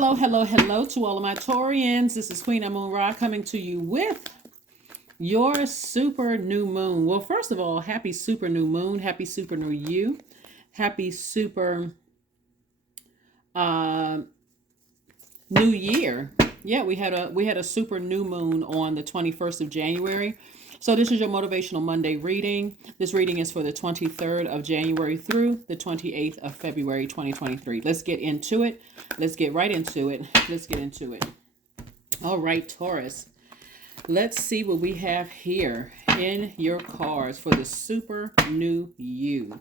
Hello, hello, hello to all of my Taurians. This is Queen Amun Ra coming to you with your super new moon. Well, first of all, happy super new moon, happy super new you, happy super uh, new year. Yeah, we had a super new moon on the 21st of January. So this is your motivational Monday reading. This reading is for the 23rd of January through the 28th of February 2023. Let's get into it. Let's get right into it. Let's get into it. All right, Taurus. Let's see what we have here in your cards for the super new you.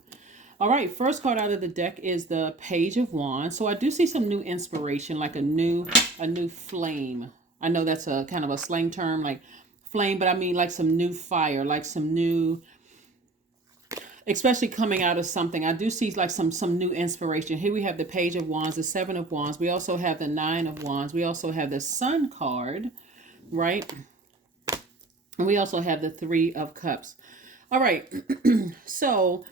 All right, first card out of the deck is the Page of Wands. So I do see some new inspiration, like a new flame. I know that's a kind of a slang term, like flame, but I mean like some new fire, like some new, especially coming out of something. I do see like some new inspiration. Here we have the Page of Wands, the Seven of Wands. We also have the Nine of Wands. We also have the Sun card, right? And we also have the Three of Cups. All right, so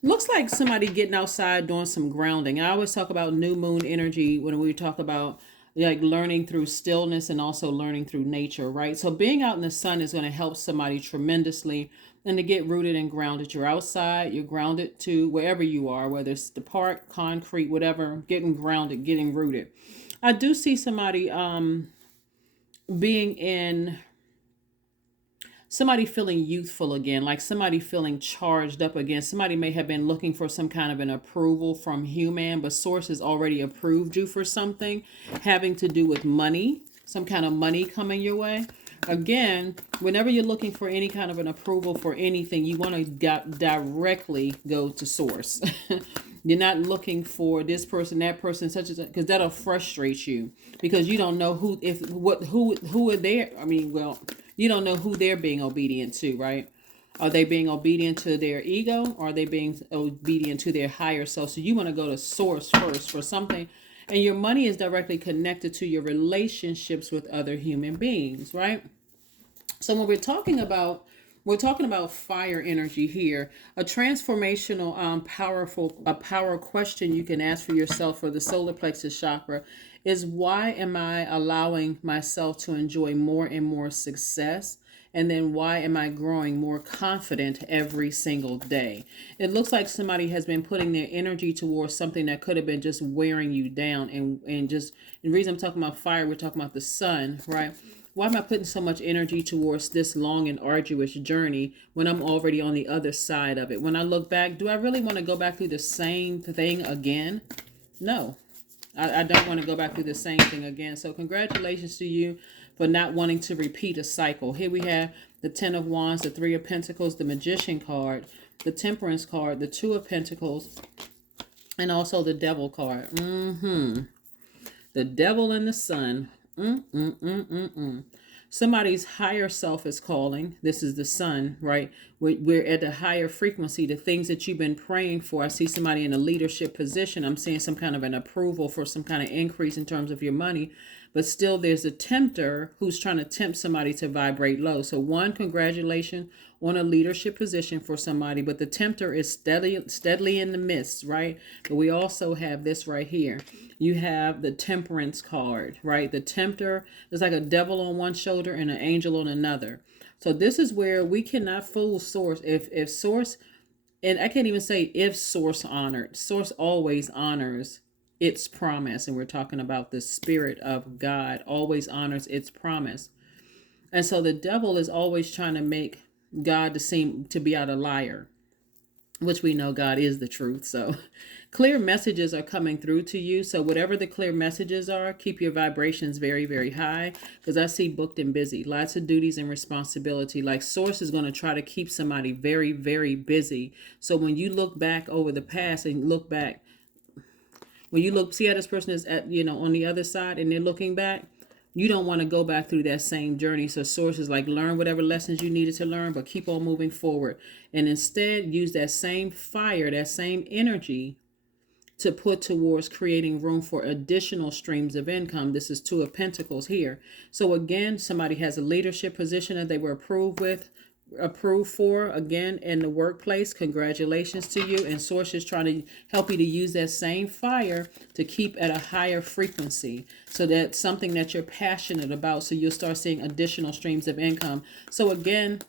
looks like somebody getting outside doing some grounding. I always talk about new moon energy when we talk about like learning through stillness and also learning through nature, right? So being out in the sun is going to help somebody tremendously and to get rooted and grounded. You're outside, you're grounded to wherever you are, whether it's the park, concrete, whatever, getting grounded, getting rooted. I do see somebody being in somebody feeling youthful again, like somebody feeling charged up again. Somebody may have been looking for some kind of an approval from human, but source has already approved you for something having to do with money, some kind of money coming your way. Again, whenever you're looking for any kind of an approval for anything, you want to directly go to source. You're not looking for this person, that person, such as, because that'll frustrate you because you don't know who are there. I mean, well, you don't know who they're being obedient to, right? Are they being obedient to their ego, or are they being obedient to their higher self? So you want to go to source first for something, and your money is directly connected to your relationships with other human beings, right? So when we're talking about fire energy here. A transformational, a power question you can ask for yourself for the solar plexus chakra is, why am I allowing myself to enjoy more and more success? And then, why am I growing more confident every single day? It looks like somebody has been putting their energy towards something that could have been just wearing you down. And the reason I'm talking about fire, we're talking about the sun, right? Why am I putting so much energy towards this long and arduous journey when I'm already on the other side of it? When I look back, do I really want to go back through the same thing again? No, I don't want to go back through the same thing again. So congratulations to you for not wanting to repeat a cycle. Here we have the Ten of Wands, the Three of Pentacles, the Magician card, the Temperance card, the Two of Pentacles, and also the Devil card. The Devil and the Sun. Somebody's higher self is calling. This is the sun, right? We're at a higher frequency. The things that you've been praying for. I see somebody in a leadership position. I'm seeing some kind of an approval for some kind of increase in terms of your money. But still, there's a tempter who's trying to tempt somebody to vibrate low. So one, congratulations on a leadership position for somebody. But the tempter is steadily in the midst, right? But we also have this right here. You have the Temperance card, right? The tempter is like a devil on one shoulder and an angel on another. So this is where we cannot fool source. If source, and I can't even say if source honored, source always honors its promise. And we're talking about the spirit of God always honors its promise. And so the devil is always trying to make God to seem to be a liar, which we know God is the truth. So clear messages are coming through to you. So whatever the clear messages are, keep your vibrations very, very high, because I see booked and busy, lots of duties and responsibility. Like source is going to try to keep somebody very, very busy. So when you look back over the past and look back, when you see how this person is at, on the other side and they're looking back, you don't want to go back through that same journey. So source is like, learn whatever lessons you needed to learn, but keep on moving forward. And instead use that same fire, that same energy to put towards creating room for additional streams of income. This is Two of Pentacles here. So again, somebody has a leadership position that they were approved with. approved for, again, in the workplace. Congratulations to you. And source is trying to help you to use that same fire to keep at a higher frequency, so that's something that you're passionate about, so you'll start seeing additional streams of income. So again,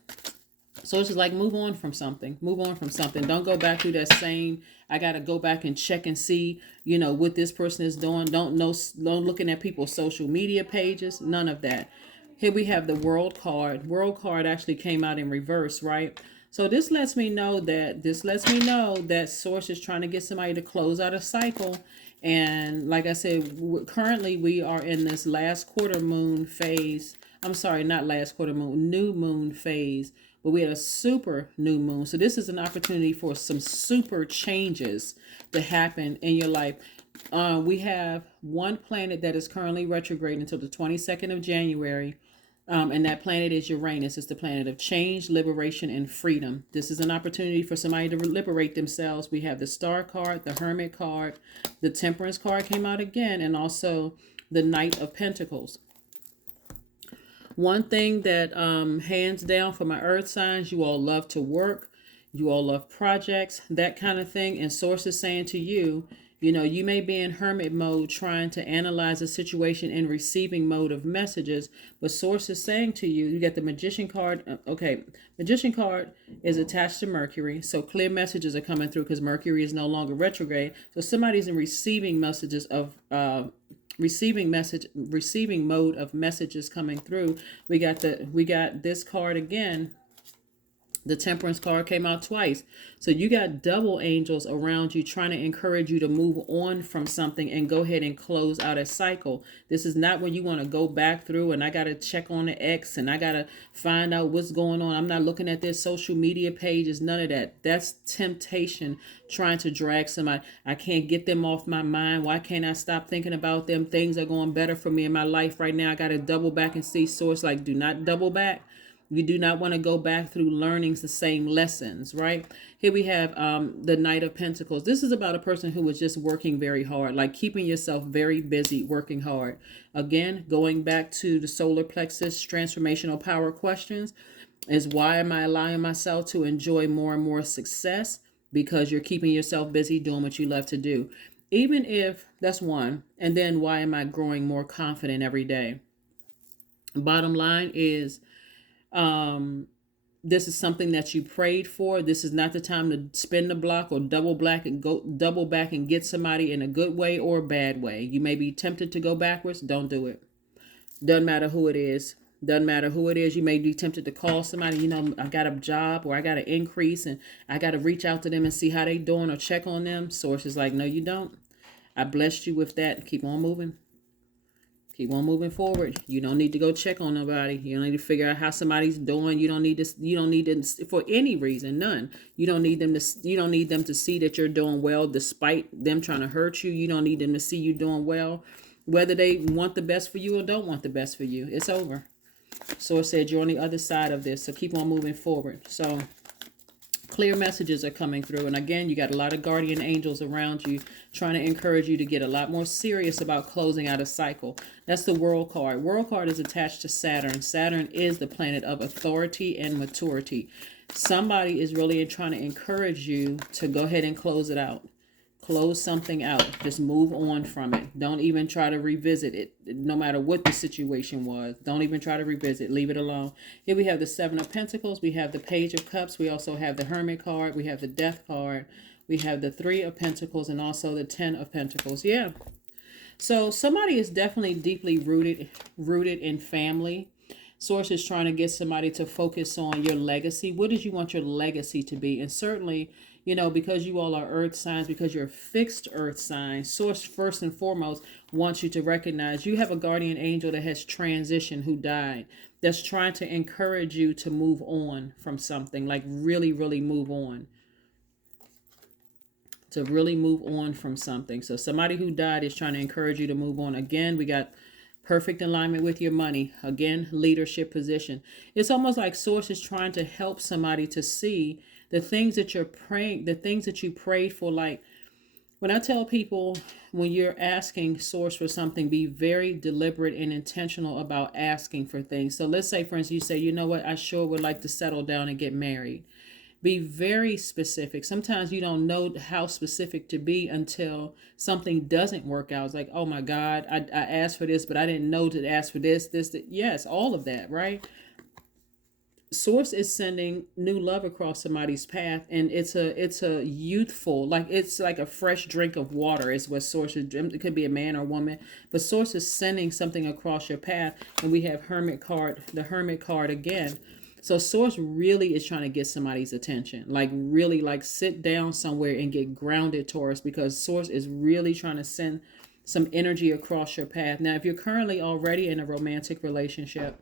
so it's just like, move on from something. Move on from something. Don't go back through that same, I got to go back and check and see, what this person is doing. Don't looking at people's social media pages. None of that. Here we have the World card. World card actually came out in reverse, right? So this lets me know that source is trying to get somebody to close out a cycle. And like I said, currently we are in this last quarter moon phase. I'm sorry, not last quarter moon, new moon phase. But we had a super new moon. So this is an opportunity for some super changes to happen in your life. We have one planet that is currently retrograde until the 22nd of January. And that planet is Uranus. It's the planet of change, liberation, and freedom. This is an opportunity for somebody to liberate themselves. We have the Star card, the Hermit card, the Temperance card came out again, and also the Knight of Pentacles. One thing that hands down for my earth signs, you all love to work. You all love projects, that kind of thing. And source is saying to you, you may be in hermit mode trying to analyze a situation in receiving mode of messages, but source is saying to you, you get the Magician card. Okay, Magician card is attached to Mercury, so clear messages are coming through because Mercury is no longer retrograde. So somebody's in receiving messages of receiving mode of messages coming through. We got this card again. The Temperance card came out twice. So you got double angels around you trying to encourage you to move on from something and go ahead and close out a cycle. This is not when you want to go back through and I got to check on the ex and I got to find out what's going on. I'm not looking at their social media pages, none of that. That's temptation trying to drag somebody. I can't get them off my mind. Why can't I stop thinking about them? Things are going better for me in my life right now. I got to double back and see. Source, like, do not double back. You do not want to go back through learnings the same lessons, right? Here we have the Knight of Pentacles. This is about a person who was just working very hard, like keeping yourself very busy, working hard. Again, going back to the solar plexus transformational power questions is, why am I allowing myself to enjoy more and more success? Because you're keeping yourself busy doing what you love to do. Even if that's one. And then, why am I growing more confident every day? Bottom line is, this is something that you prayed for. This is not the time to spin the block or double back and get somebody in a good way or a bad way. You may be tempted to go backwards. Don't do it. Doesn't matter who it is. Doesn't matter who it is. You may be tempted to call somebody, I got a job or I got an increase and I got to reach out to them and see how they doing or check on them. Source is like, no, you don't. I blessed you with that. Keep on moving. Keep on moving forward. You don't need to go check on nobody. You don't need to figure out how somebody's doing. You don't need to for any reason, none. You don't need them to see that you're doing well despite them trying to hurt you. You don't need them to see you doing well, whether they want the best for you or don't want the best for you. It's over. Source said you're on the other side of this, so keep on moving forward. So clear messages are coming through. And again, you got a lot of guardian angels around you trying to encourage you to get a lot more serious about closing out a cycle. That's the World card. World card is attached to Saturn. Saturn is the planet of authority and maturity. Somebody is really trying to encourage you to go ahead and close it out. Close something out. Just move on from it. Don't even try to revisit it. No matter what the situation was. Don't even try to revisit. Leave it alone. Here we have the Seven of Pentacles. We have the Page of Cups. We also have the Hermit card. We have the Death card. We have the Three of Pentacles and also the Ten of Pentacles. Yeah. So somebody is definitely deeply rooted in family. Source is trying to get somebody to focus on your legacy. What did you want your legacy to be? And certainly, because you all are earth signs, because you're fixed earth signs, Source first and foremost wants you to recognize you have a guardian angel that has transitioned, who died, that's trying to encourage you to move on from something, like really, really move on. To really move on from something. So somebody who died is trying to encourage you to move on. Again, we got perfect alignment with your money. Again, leadership position. It's almost like Source is trying to help somebody to see the things that you're praying, the things that you prayed for, like When I tell people, when you're asking source for something, be very deliberate and intentional about asking for things. So let's say, for instance, you say, you know what, I sure would like to settle down and get married. Be very specific. Sometimes you don't know how specific to be until something doesn't work out. It's like, oh my God, I asked for this, but I didn't know to ask for this. Yes, all of that, right? Source is sending new love across somebody's path, and it's a youthful, like it's like a fresh drink of water is what source is. It could be a man or woman, but source is sending something across your path. And we have the hermit card again. So source really is trying to get somebody's attention, like really, like sit down somewhere and get grounded, Taurus, because source is really trying to send some energy across your path. Now if you're currently already in a romantic relationship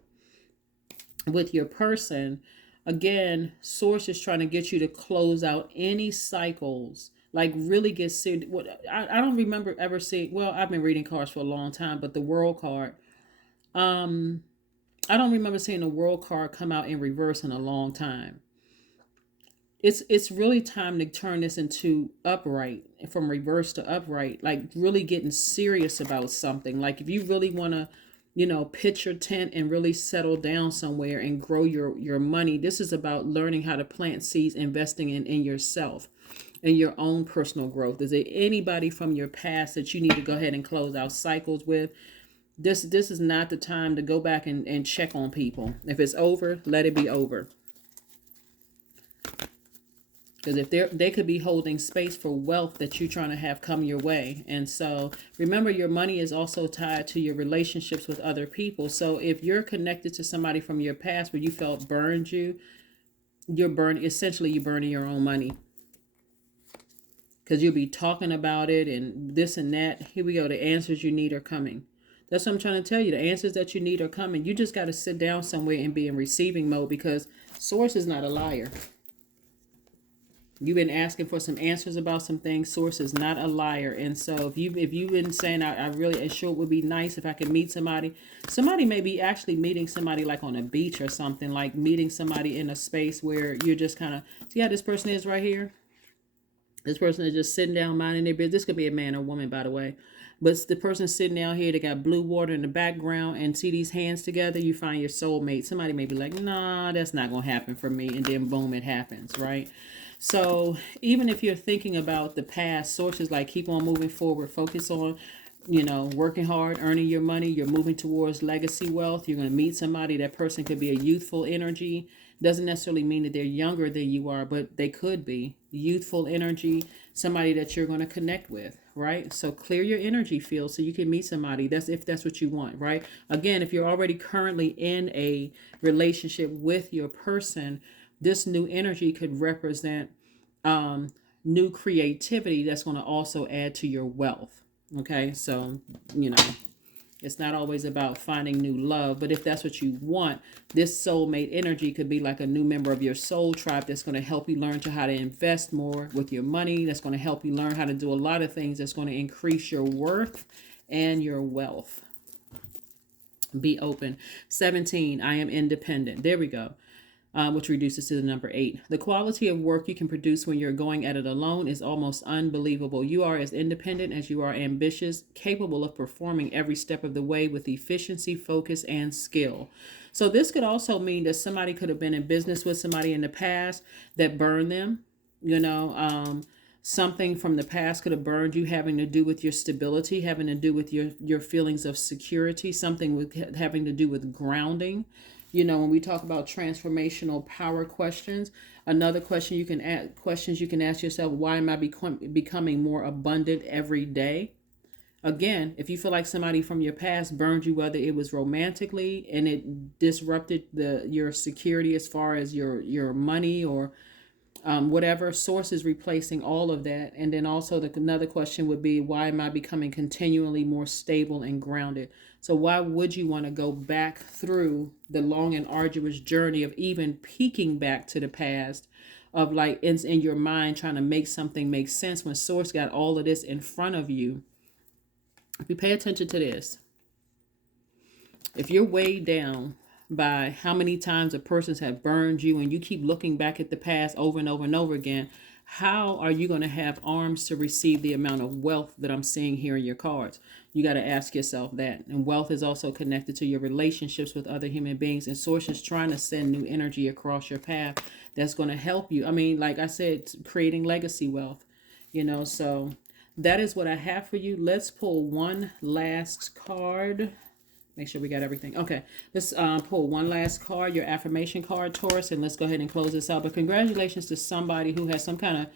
with your person, again, source is trying to get you to close out any cycles, like really get serious. I don't remember ever seeing, well, I've been reading cards for a long time, but the world card, um I don't remember seeing the world card come out in reverse in a long time. It's really time to turn this into upright, from reverse to upright, like really getting serious about something. Like if you really want to, pitch your tent and really settle down somewhere and grow your money, this is about learning how to plant seeds, investing in yourself and your own personal growth. Is there anybody from your past that you need to go ahead and close out cycles with? This is not the time to go back and check on people. If it's over, let it be over. Because if they could be holding space for wealth that you're trying to have come your way. And so remember, your money is also tied to your relationships with other people. So if you're connected to somebody from your past where you felt burned you're burning your own money. Because you'll be talking about it and this and that. Here we go. The answers you need are coming. That's what I'm trying to tell you. The answers that you need are coming. You just got to sit down somewhere and be in receiving mode, because source is not a liar. You've been asking for some answers about some things. Source is not a liar. And so if you've been saying, I really, it sure would be nice if I could meet somebody. Somebody may be actually meeting somebody like on a beach or something, like meeting somebody in a space where you're just kind of, see how this person is right here? This person is just sitting down minding their business. This could be a man or woman, by the way. But the person sitting down here, they got blue water in the background, and see these hands together, you find your soulmate. Somebody may be like, nah, that's not going to happen for me. And then boom, it happens, right? So even if you're thinking about the past, sources like keep on moving forward, focus on, working hard, earning your money. You're moving towards legacy wealth. You're going to meet somebody. That person could be a youthful energy. Doesn't necessarily mean that they're younger than you are, but they could be youthful energy, somebody that you're going to connect with, right? So clear your energy field so you can meet somebody. That's if that's what you want, right? Again, if you're already currently in a relationship with your person, this new energy could represent new creativity that's going to also add to your wealth. Okay, so it's not always about finding new love, but if that's what you want, this soulmate energy could be like a new member of your soul tribe that's going to help you learn how to invest more with your money. That's going to help you learn how to do a lot of things that's going to increase your worth and your wealth. Be open. 17, I am independent. There we go. Which reduces to the number 8. The quality of work you can produce when you're going at it alone is almost unbelievable. You are as independent as you are ambitious, capable of performing every step of the way with efficiency, focus, and skill. So this could also mean that somebody could have been in business with somebody in the past that burned them. Something from the past could have burned you, having to do with your stability, having to do with your feelings of security, something with having to do with grounding. When we talk about transformational power questions, another question you can ask yourself: why am I becoming more abundant every day? Again, if you feel like somebody from your past burned you, whether it was romantically and it disrupted your security as far as your money or whatever, source is replacing all of that. And then also another question would be, why am I becoming continually more stable and grounded? So why would you want to go back through the long and arduous journey of even peeking back to the past, of like in your mind trying to make something make sense when source got all of this in front of you? If you pay attention to this, if you're weighed down by how many times a person's have burned you and you keep looking back at the past over and over and over again, How are you going to have arms to receive the amount of wealth that I'm seeing here in your cards? You got to ask yourself that. And wealth is also connected to your relationships with other human beings, and source is trying to send new energy across your path that's going to help you. I mean, like I said, creating legacy wealth, so that is what I have for you. Let's pull one last card. Make sure we got everything. Okay, let's pull one last card, your affirmation card, Taurus, and let's go ahead and close this out. But congratulations to somebody who has some kind of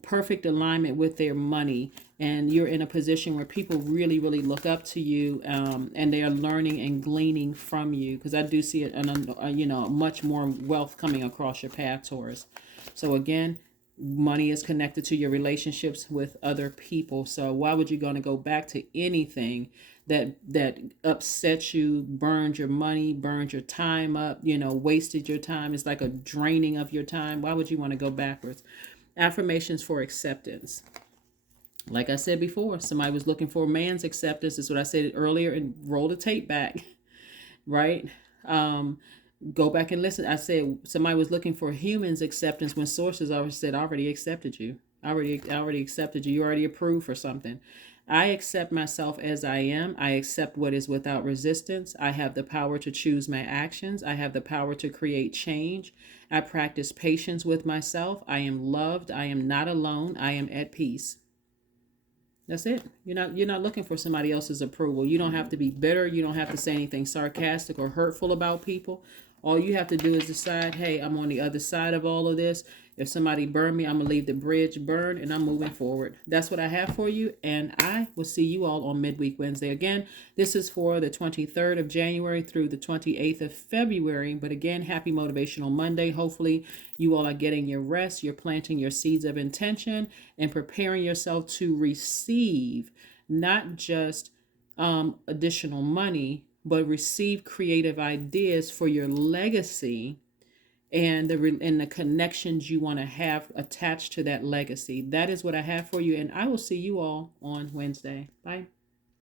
perfect alignment with their money, and you're in a position where people really, really look up to you, and they are learning and gleaning from you. Because I do see much more wealth coming across your path, Taurus. So again, money is connected to your relationships with other people. So why would you going to go back to anything that upsets you, burned your money, burned your time up, wasted your time? It's like a draining of your time. Why would you want to go backwards? Affirmations for acceptance. Like I said before, somebody was looking for a man's acceptance. Is what I said earlier, and roll the tape back, right? Go back and listen. I said somebody was looking for humans' acceptance when sources already said, I already accepted you. I already accepted you. You already approved for something. I accept myself as I am. I accept what is without resistance. I have the power to choose my actions. I have the power to create change. I practice patience with myself. I am loved. I am not alone. I am at peace. That's it. You're not looking for somebody else's approval. You don't have to be bitter. You don't have to say anything sarcastic or hurtful about people. All you have to do is decide, hey, I'm on the other side of all of this. If somebody burned me, I'm going to leave the bridge burned, and I'm moving forward. That's what I have for you, and I will see you all on Midweek Wednesday. Again, this is for the 23rd of January through the 28th of February. But again, happy Motivational Monday. Hopefully, you all are getting your rest. You're planting your seeds of intention and preparing yourself to receive not just additional money, but receive creative ideas for your legacy and the connections you want to have attached to that legacy. That is what I have for you, and I will see you all on Wednesday. Bye.